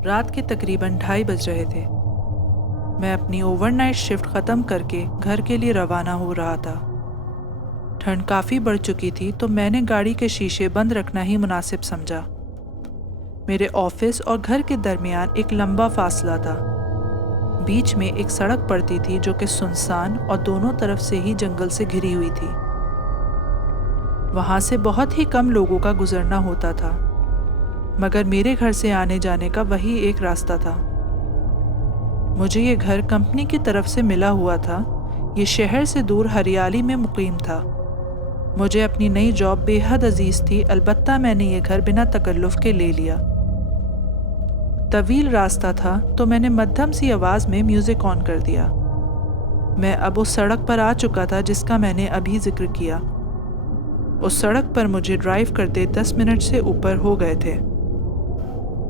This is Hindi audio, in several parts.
रात के तकरीबन 2:30 बज रहे थे। मैं अपनी ओवरनाइट शिफ्ट ख़त्म करके घर के लिए रवाना हो रहा था। ठंड काफ़ी बढ़ चुकी थी तो मैंने गाड़ी के शीशे बंद रखना ही मुनासिब समझा। मेरे ऑफिस और घर के दरमियान एक लंबा फासला था। बीच में एक सड़क पड़ती थी जो कि सुनसान और दोनों तरफ से ही जंगल से घिरी हुई थी। वहाँ से बहुत ही कम लोगों का गुजरना होता था, मगर मेरे घर से आने जाने का वही एक रास्ता था। मुझे ये घर कंपनी की तरफ से मिला हुआ था। ये शहर से दूर हरियाली में मुकीम था। मुझे अपनी नई जॉब बेहद अजीज थी, अलबत्ता मैंने ये घर बिना तकल्लुफ़ के ले लिया। तवील रास्ता था तो मैंने मध्यम सी आवाज़ में म्यूज़िक ऑन कर दिया। मैं अब उस सड़क पर आ चुका था जिसका मैंने अभी जिक्र किया। उस सड़क पर मुझे ड्राइव करते 10 मिनट से ऊपर हो गए थे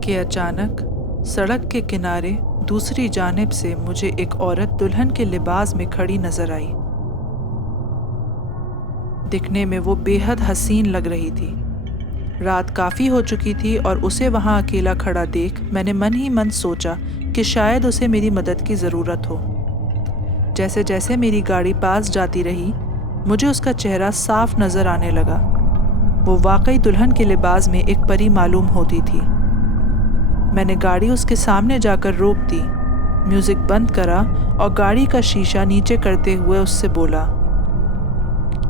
कि अचानक सड़क के किनारे दूसरी जानिब से मुझे एक औरत दुल्हन के लिबास में खड़ी नजर आई। दिखने में वो बेहद हसीन लग रही थी। रात काफ़ी हो चुकी थी और उसे वहाँ अकेला खड़ा देख मैंने मन ही मन सोचा कि शायद उसे मेरी मदद की ज़रूरत हो। जैसे जैसे मेरी गाड़ी पास जाती रही मुझे उसका चेहरा साफ नज़र आने लगा। वो वाकई दुल्हन के लिबास में एक परी मालूम होती थी। मैंने गाड़ी उसके सामने जाकर रोक दी, म्यूज़िक बंद करा और गाड़ी का शीशा नीचे करते हुए उससे बोला,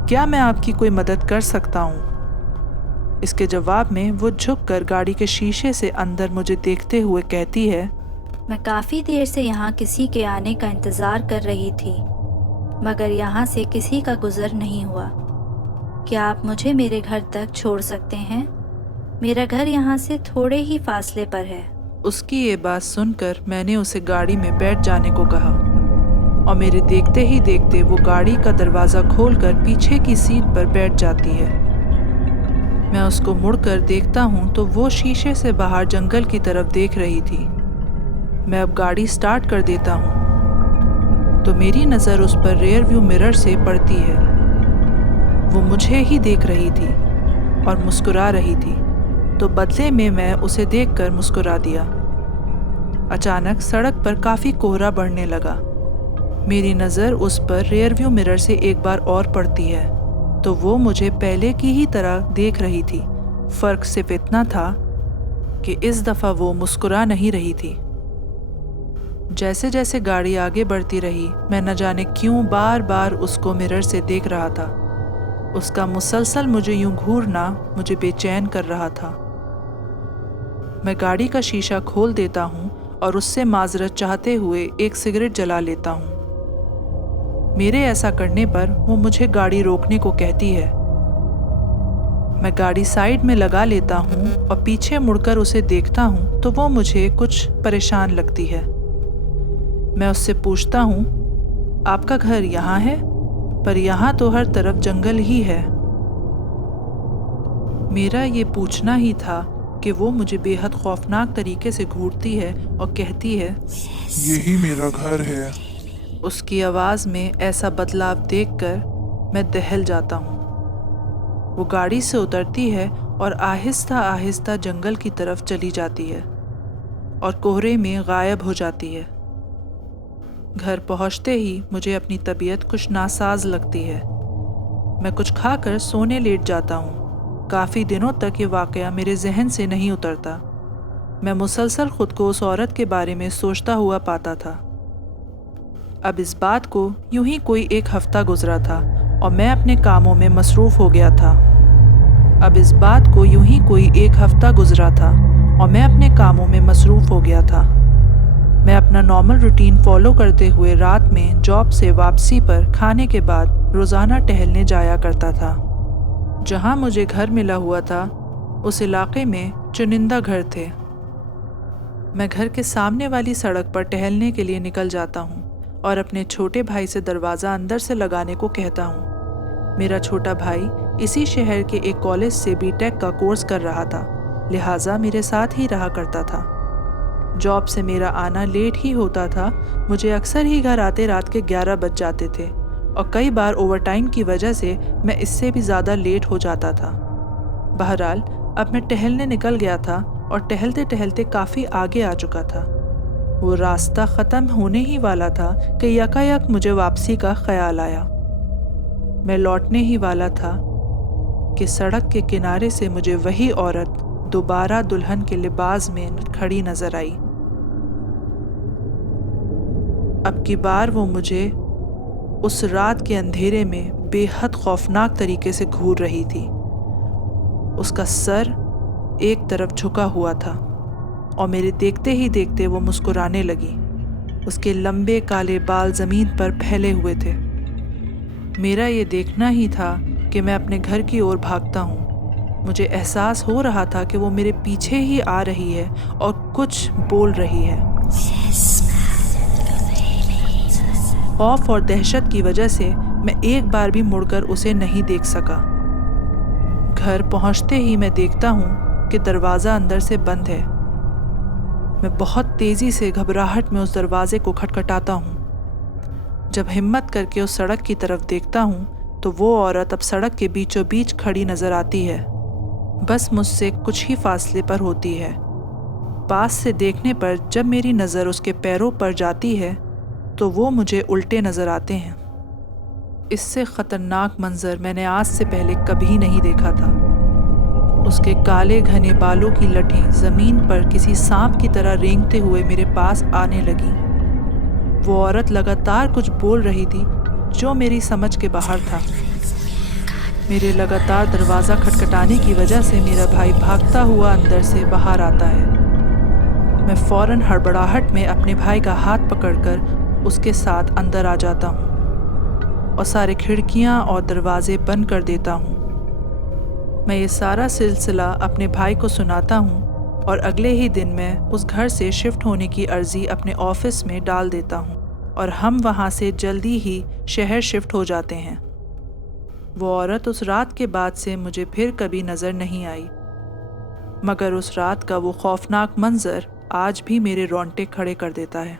क्या मैं आपकी कोई मदद कर सकता हूँ? इसके जवाब में वो झुककर गाड़ी के शीशे से अंदर मुझे देखते हुए कहती है, मैं काफ़ी देर से यहाँ किसी के आने का इंतज़ार कर रही थी, मगर यहाँ से किसी का गुज़र नहीं हुआ। क्या आप मुझे मेरे घर तक छोड़ सकते हैं? मेरा घर यहाँ से थोड़े ही फासले पर है। उसकी ये बात सुनकर मैंने उसे गाड़ी में बैठ जाने को कहा और मेरे देखते ही देखते वो गाड़ी का दरवाज़ा खोलकर पीछे की सीट पर बैठ जाती है। मैं उसको मुड़कर देखता हूँ तो वो शीशे से बाहर जंगल की तरफ देख रही थी। मैं अब गाड़ी स्टार्ट कर देता हूँ तो मेरी नज़र उस पर रेयर व्यू मिरर से पड़ती है। वो मुझे ही देख रही थी और मुस्कुरा रही थी, तो बदले में मैं उसे देखकर मुस्कुरा दिया। अचानक सड़क पर काफ़ी कोहरा बढ़ने लगा। मेरी नज़र उस पर रेयर व्यू मिरर से एक बार और पड़ती है तो वो मुझे पहले की ही तरह देख रही थी। फ़र्क सिर्फ इतना था कि इस दफ़ा वो मुस्कुरा नहीं रही थी। जैसे जैसे गाड़ी आगे बढ़ती रही मैं न जाने क्यों बार बार उसको मिरर से देख रहा था। उसका मुसलसल मुझे यूं घूरना मुझे बेचैन कर रहा था। मैं गाड़ी का शीशा खोल देता हूँ और उससे माजरत चाहते हुए एक सिगरेट जला लेता हूँ। मेरे ऐसा करने पर वो मुझे गाड़ी रोकने को कहती है। मैं गाड़ी साइड में लगा लेता हूँ और पीछे मुड़कर उसे देखता हूँ तो वो मुझे कुछ परेशान लगती है। मैं उससे पूछता हूँ, आपका घर यहाँ है? पर यहाँ तो हर तरफ जंगल ही है। मेरा ये पूछना ही था कि वो मुझे बेहद खौफनाक तरीके से घूरती है और कहती है, यही मेरा घर है। उसकी आवाज़ में ऐसा बदलाव देखकर मैं दहल जाता हूँ। वो गाड़ी से उतरती है और आहिस्ता आहिस्ता जंगल की तरफ चली जाती है और कोहरे में गायब हो जाती है। घर पहुँचते ही मुझे अपनी तबीयत कुछ नासाज लगती है। मैं कुछ खाकर सोने लेट जाता हूँ। काफ़ी दिनों तक ये वाक़या मेरे जहन से नहीं उतरता। मैं मुसलसल ख़ुद को उस औरत के बारे में सोचता हुआ पाता था। अब इस बात को यूं ही कोई एक हफ़्ता गुजरा था और मैं अपने कामों में मसरूफ़ हो गया था। अब इस बात को यूं ही कोई एक हफ़्ता गुजरा था और मैं अपने कामों में मसरूफ़ हो गया था। मैं अपना नॉर्मल रूटीन फॉलो करते हुए रात में जॉब से वापसी पर खाने के बाद रोज़ाना टहलने जाया करता था। जहाँ मुझे घर मिला हुआ था उस इलाके में चुनिंदा घर थे। मैं घर के सामने वाली सड़क पर टहलने के लिए निकल जाता हूँ और अपने छोटे भाई से दरवाज़ा अंदर से लगाने को कहता हूँ। मेरा छोटा भाई इसी शहर के एक कॉलेज से बीटेक का कोर्स कर रहा था, लिहाजा मेरे साथ ही रहा करता था। जॉब से मेरा आना लेट ही होता था। मुझे अक्सर ही घर आते रात के 11 बज जाते थे और कई बार ओवरटाइम की वजह से मैं इससे भी ज़्यादा लेट हो जाता था। बहरहाल अब मैं टहलने निकल गया था और टहलते टहलते काफ़ी आगे आ चुका था। वो रास्ता ख़त्म होने ही वाला था कि यकायक मुझे वापसी का ख्याल आया। मैं लौटने ही वाला था कि सड़क के किनारे से मुझे वही औरत दोबारा दुल्हन के लिबास में खड़ी नजर आई। अब की बार वो मुझे उस रात के अंधेरे में बेहद खौफनाक तरीके से घूर रही थी। उसका सर एक तरफ झुका हुआ था और मेरे देखते ही देखते वो मुस्कुराने लगी। उसके लंबे काले बाल ज़मीन पर फैले हुए थे। मेरा ये देखना ही था कि मैं अपने घर की ओर भागता हूँ। मुझे एहसास हो रहा था कि वो मेरे पीछे ही आ रही है और कुछ बोल रही है। खौफ और दहशत की वजह से मैं एक बार भी मुड़कर उसे नहीं देख सका। घर पहुंचते ही मैं देखता हूँ कि दरवाज़ा अंदर से बंद है। मैं बहुत तेज़ी से घबराहट में उस दरवाजे को खटखटाता हूँ। जब हिम्मत करके उस सड़क की तरफ देखता हूँ तो वो औरत अब सड़क के बीचों बीच खड़ी नज़र आती है, बस मुझसे कुछ ही फासले पर होती है। पास से देखने पर जब मेरी नज़र उसके पैरों पर जाती है तो वो मुझे उल्टे नज़र आते हैं। इससे ख़तरनाक मंज़र मैंने आज से पहले कभी नहीं देखा था। उसके काले घने बालों की लठें ज़मीन पर किसी सांप की तरह रेंगते हुए मेरे पास आने लगी। वो औरत लगातार कुछ बोल रही थी जो मेरी समझ के बाहर था। मेरे लगातार दरवाज़ा खटखटाने की वजह से मेरा भाई भागता हुआ अंदर से बाहर आता है। मैं फ़ौरन हड़बड़ाहट में अपने भाई का हाथ पकड़कर उसके साथ अंदर आ जाता हूँ और सारे खिड़कियाँ और दरवाजे बंद कर देता हूँ। मैं ये सारा सिलसिला अपने भाई को सुनाता हूँ और अगले ही दिन मैं उस घर से शिफ्ट होने की अर्ज़ी अपने ऑफिस में डाल देता हूँ और हम वहाँ से जल्दी ही शहर शिफ्ट हो जाते हैं। वो औरत उस रात के बाद से मुझे फिर कभी नज़र नहीं आई, मगर उस रात का वो खौफनाक मंज़र आज भी मेरे रोंगटे खड़े कर देता है।